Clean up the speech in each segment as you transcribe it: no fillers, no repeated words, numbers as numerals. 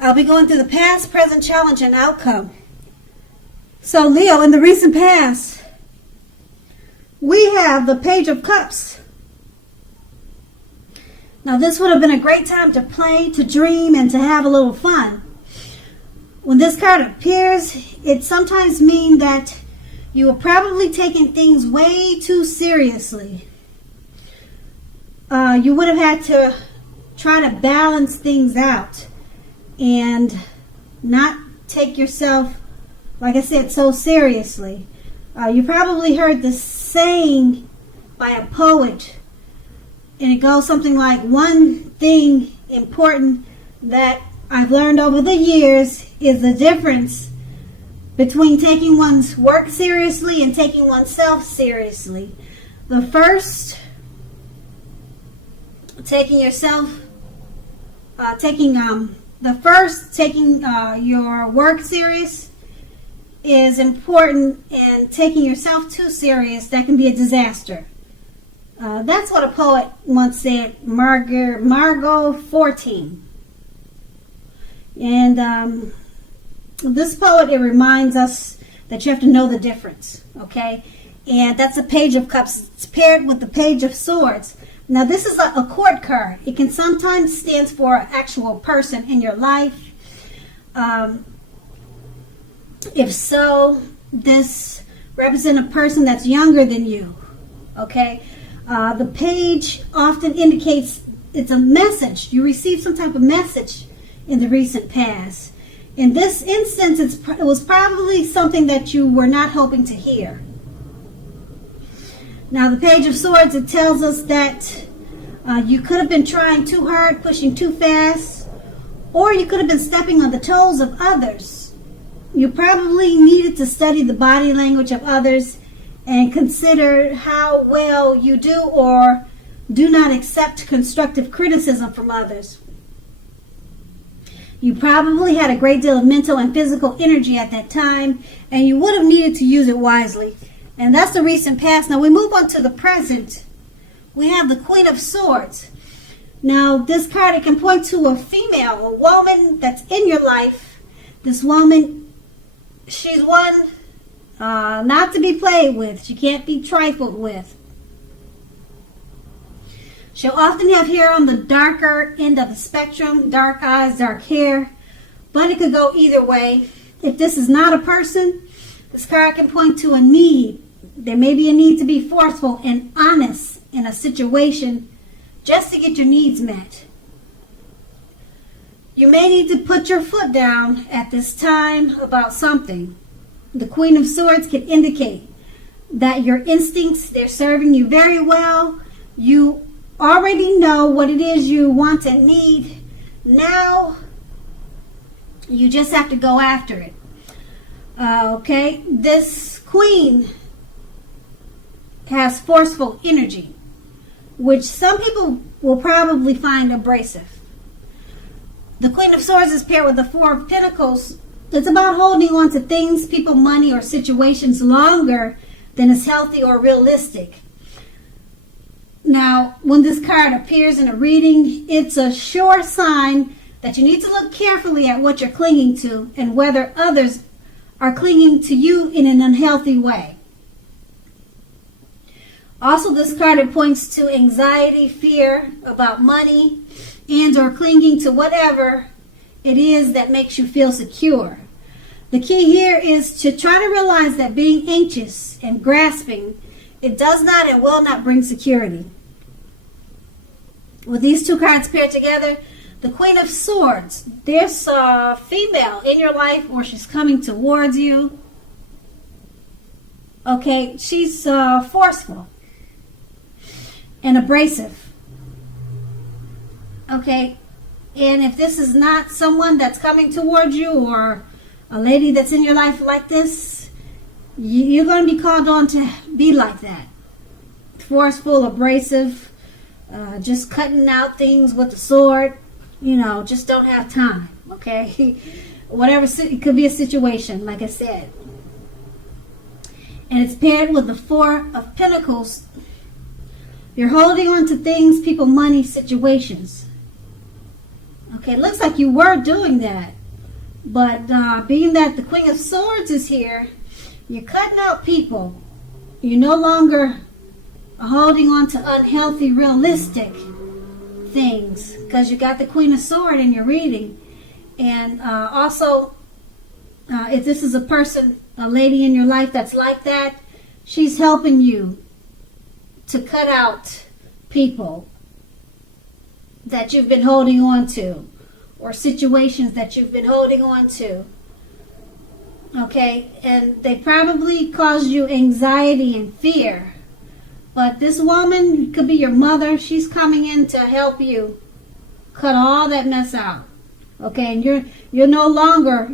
I'll be going through the past, present, challenge, and outcome. So, Leo, in the recent past, we have the Page of Cups. Now, this would have been a great time to play, to dream, and to have a little fun. When this card appears, it sometimes means that you were probably taking things way too seriously. You would have had to try to balance things out and not take yourself, like I said, so seriously. You probably heard this saying by a poet, and it goes something like, one thing important that I've learned over the years is the difference between taking one's work seriously and taking oneself seriously. The first, taking your work serious is important, and taking yourself too serious, that can be a disaster. That's what a poet once said, Margot 14. And this poet, it reminds us that you have to know the difference, okay? And that's a Page of Cups. It's paired with the Page of Swords. Now, this is a court card. It can sometimes stand for an actual person in your life. If so, this represents a person that's younger than you, okay? The page often indicates it's a message. You received some type of message in the recent past. In this instance, it was probably something that you were not hoping to hear. Now, the Page of Swords, it tells us that you could have been trying too hard, pushing too fast, or you could have been stepping on the toes of others. You probably needed to study the body language of others and consider how well you do or do not accept constructive criticism from others. You probably had a great deal of mental and physical energy at that time, and you would have needed to use it wisely. And that's the recent past. Now we move on to the present. We have the Queen of Swords. Now this card, it can point to a female, a woman that's in your life. This woman, she's one not to be played with. She can't be trifled with. She'll often have hair on the darker end of the spectrum, dark eyes, dark hair, but it could go either way. If this is not a person, this card can point to a need. There may be a need to be forceful and honest in a situation just to get your needs met. You may need to put your foot down at this time about something. The Queen of Swords can indicate that your instincts, they're serving you very well. You already know what it is you want and need. Now, you just have to go after it. Okay, this queen has forceful energy, which some people will probably find abrasive. The Queen of Swords is paired with the Four of Pentacles. It's about holding on to things, people, money, or situations longer than is healthy or realistic. Now, when this card appears in a reading, it's a sure sign that you need to look carefully at what you're clinging to and whether others are clinging to you in an unhealthy way. Also, this card, it points to anxiety, fear about money, and or clinging to whatever it is that makes you feel secure. The key here is to try to realize that being anxious and grasping, it does not and will not bring security. With these two cards paired together, the Queen of Swords, there's a female in your life or she's coming towards you. Okay, she's forceful and abrasive. Okay, and if this is not someone that's coming towards you or a lady that's in your life like this, you're going to be called on to be like that. Forceful, abrasive, just cutting out things with the sword. You know, just don't have time, okay? Whatever, it could be a situation, like I said. And it's paired with the Four of Pentacles. You're holding on to things, people, money, situations. Okay, it looks like you were doing that. But being that the Queen of Swords is here, you're cutting out people. You're no longer holding on to unhealthy, realistic things because you got the Queen of Swords in your reading. And also, if this is a person, a lady in your life that's like that, she's helping you to cut out people that you've been holding on to, or situations that you've been holding on to. Okay, and they probably caused you anxiety and fear. But this woman could be your mother. She's coming in to help you cut all that mess out. Okay, and you no longer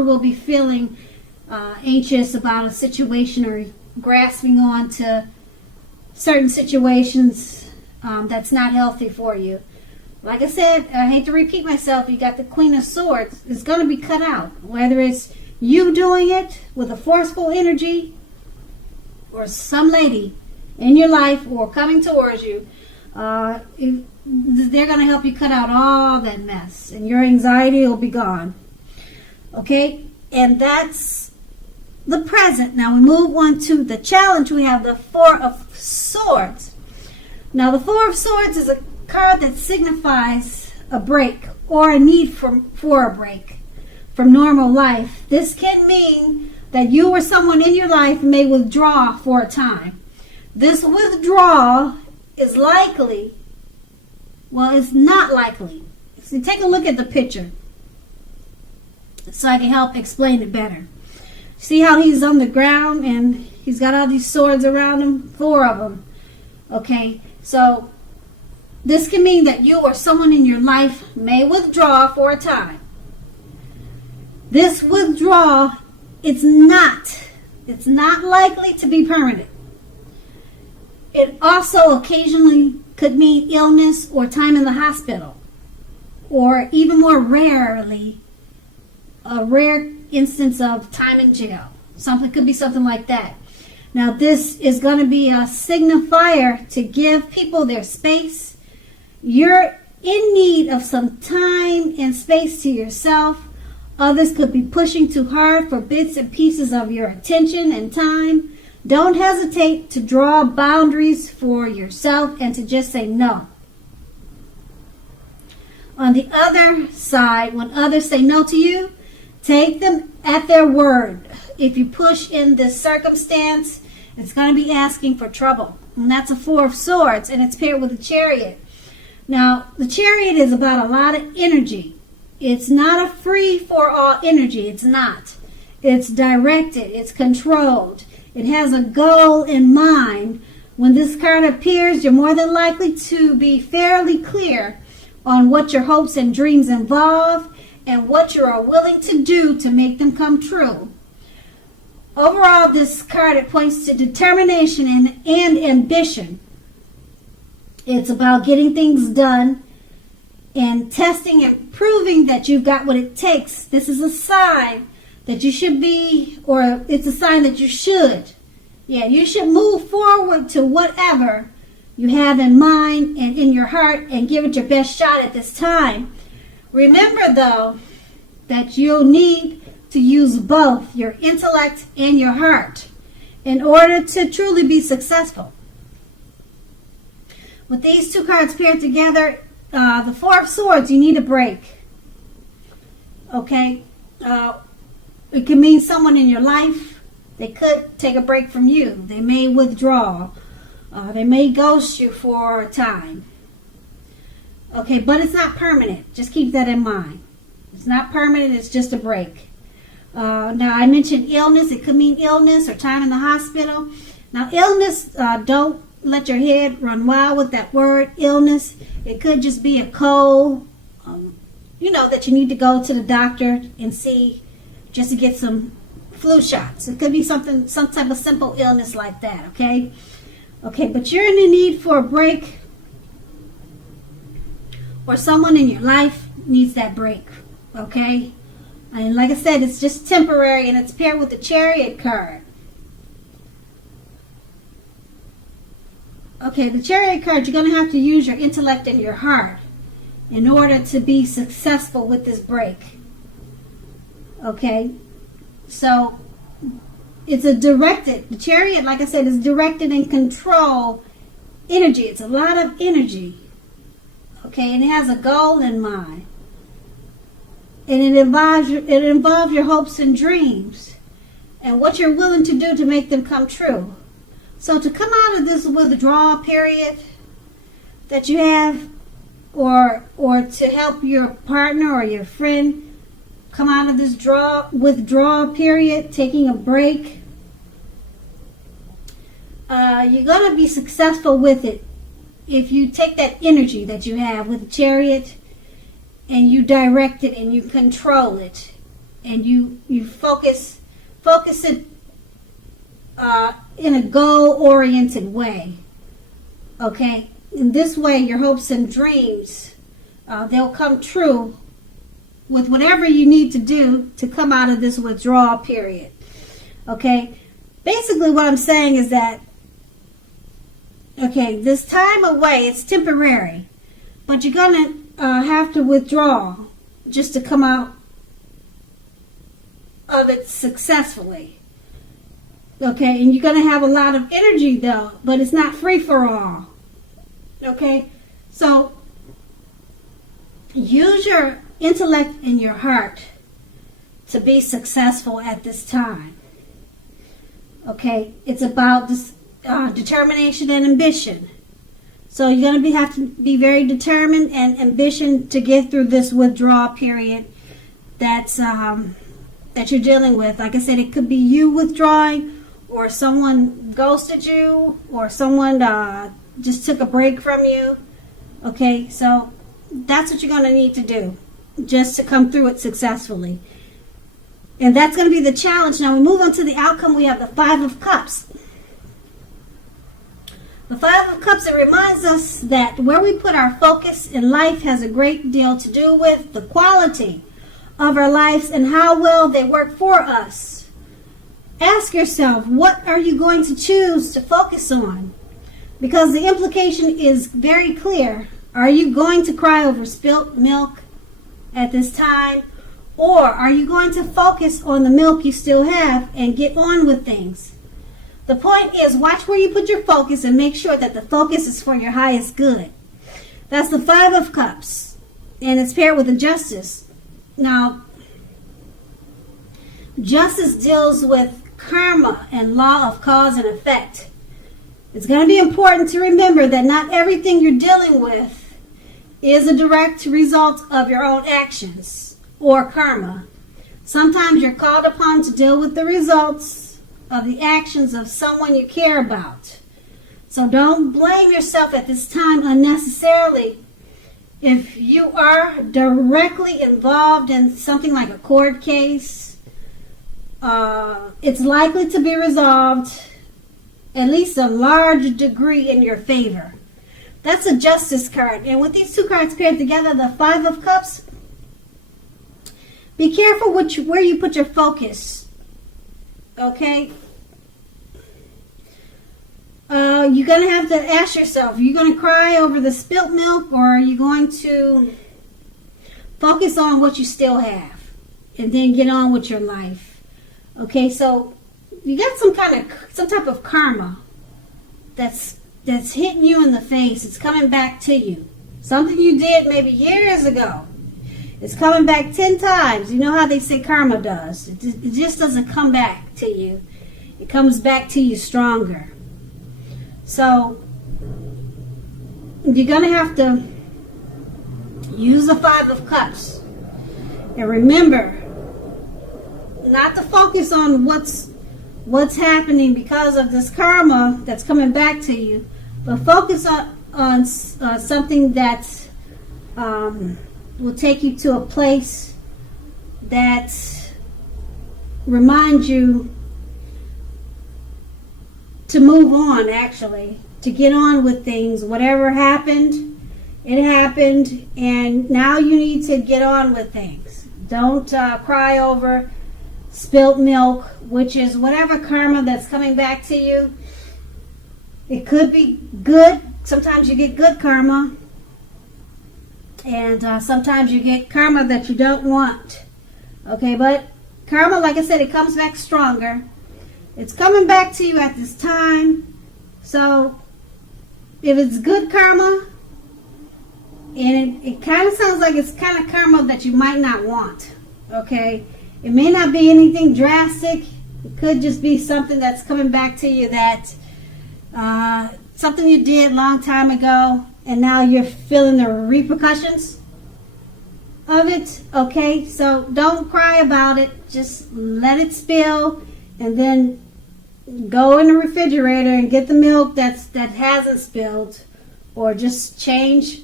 will be feeling anxious about a situation or grasping on to certain situations that's not healthy for you. Like I said, I hate to repeat myself, you got the Queen of Swords. It's going to be cut out. Whether it's you doing it with a forceful energy or some lady in your life or coming towards you, they're going to help you cut out all that mess and your anxiety will be gone. Okay? And that's the present. Now we move on to the challenge. We have the Four of Swords. Now the Four of Swords is a card that signifies a break or a need for a break from normal life. This can mean that you or someone in your life may withdraw for a time. This withdrawal is likely, well, it's not likely. So take a look at the picture so I can help explain it better. See how he's on the ground and he's got all these swords around him? 4 of them. Okay, so this can mean that you or someone in your life may withdraw for a time. This withdrawal, it's not likely to be permanent. It also occasionally could mean illness or time in the hospital, or even more rarely, a rare instance of time in jail. Something could be something like that. Now this is going to be a signifier to give people their space. You're in need of some time and space to yourself. Others could be pushing too hard for bits and pieces of your attention and time. Don't hesitate to draw boundaries for yourself and to just say no. On the other side, when others say no to you, take them at their word. If you push in this circumstance, it's going to be asking for trouble. And that's a 4 of Swords, and it's paired with a Chariot. Now, the Chariot is about a lot of energy. It's not a free-for-all energy. It's not. It's directed. It's controlled. It has a goal in mind. When this card appears, you're more than likely to be fairly clear on what your hopes and dreams involve and what you are willing to do to make them come true. Overall, this card, it points to determination and ambition. It's about getting things done and testing and proving that you've got what it takes. This is a sign that you should be, or it's a sign that you should. Yeah, you should move forward to whatever you have in mind and in your heart and give it your best shot at this time. Remember, though, that you'll need to use both your intellect and your heart in order to truly be successful. With these 2 cards paired together, the 4 of Swords, you need a break. Okay? It can mean someone in your life. They could take a break from you. They may withdraw. They may ghost you for a time. Okay, but it's not permanent. Just keep that in mind. It's not permanent. It's just a break. Now, I mentioned illness. It could mean illness or time in the hospital. Now, illness, don't let your head run wild with that word, illness. It could just be a cold, that you need to go to the doctor and see just to get some flu shots. It could be some type of simple illness like that, okay? Okay, but you're in the need for a break, or someone in your life needs that break, okay? And like I said, it's just temporary, and it's paired with the Chariot card. Okay, the Chariot card, you're going to have to use your intellect and your heart in order to be successful with this break. Okay? So it's the Chariot, like I said, is directed and control energy. It's a lot of energy. Okay? And it has a goal in mind. And it involves your hopes and dreams and what you're willing to do to make them come true. So to come out of this withdrawal period that you have, or to help your partner or your friend come out of this withdrawal period, taking a break, you're going to be successful with it if you take that energy that you have with the Chariot and you direct it and you control it and you focus it in a goal-oriented way. Okay? In this way, your hopes and dreams, they'll come true with whatever you need to do to come out of this withdrawal period. Okay? Basically, what I'm saying is that, okay, this time away, it's temporary, but you're going to have to withdraw just to come out of it successfully. Okay? And you're going to have a lot of energy, though, but it's not free for all. Okay, so use your intellect and your heart to be successful at this time. Okay, it's about this determination and ambition. So you're going to have to be very determined and ambition to get through this withdrawal period that you're dealing with. Like I said, it could be you withdrawing, or someone ghosted you, or someone just took a break from you. Okay, so that's what you're going to need to do just to come through it successfully. And that's going to be the challenge. Now we move on to the outcome. We have the Five of Cups. The Five of Cups, it reminds us that where we put our focus in life has a great deal to do with the quality of our lives and how well they work for us. Ask yourself, what are you going to choose to focus on? Because the implication is very clear. Are you going to cry over spilt milk at this time? Or are you going to focus on the milk you still have and get on with things? The point is, watch where you put your focus and make sure that the focus is for your highest good. That's the Five of Cups. And it's paired with the Justice. Now, Justice deals with karma and law of cause and effect. It's going to be important to remember that not everything you're dealing with is a direct result of your own actions or karma. Sometimes you're called upon to deal with the results of the actions of someone you care about. So don't blame yourself at this time unnecessarily. If you are directly involved in something like a court case, it's likely to be resolved at least a large degree in your favor. That's a Justice card. And with these two cards paired together, the Five of Cups, be careful where you put your focus. Okay? You're going to have to ask yourself, are you going to cry over the spilt milk, or are you going to focus on what you still have and then get on with your life? Okay, so you got some type of karma that's hitting you in the face. It's coming back to you. Something you did maybe years ago. It's coming back 10 times. You know how they say karma does. It just doesn't come back to you. It comes back to you stronger. So you're going to have to use the Five of Cups. And remember, not to focus on what's happening because of this karma that's coming back to you, but focus on something that will take you to a place that reminds you to move on, actually, to get on with things. Whatever happened, it happened, and now you need to get on with things. Don't cry over spilt milk, which is whatever karma that's coming back to you. It could be good. Sometimes you get good karma. And sometimes you get karma that you don't want. Okay, but karma, like I said, it comes back stronger. It's coming back to you at this time. So if it's good karma, and it kind of sounds like it's kind of karma that you might not want. Okay, it may not be anything drastic. It could just be something that's coming back to you that something you did a long time ago, and now you're feeling the repercussions of it. Okay, so don't cry about it. Just let it spill, and then go in the refrigerator and get the milk that hasn't spilled, or just change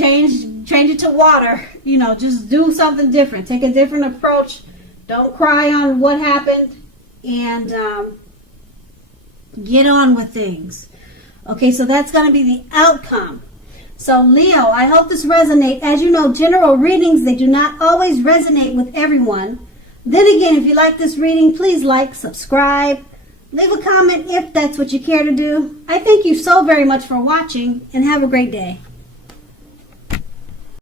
it to water. You know, just do something different. Take a different approach. Don't cry on what happened, and get on with things. Okay, so that's going to be the outcome. So Leo, I hope this resonates. As you know, general readings, they do not always resonate with everyone. Then again, if you like this reading, please like, subscribe, leave a comment if that's what you care to do. I thank you so very much for watching, and have a great day.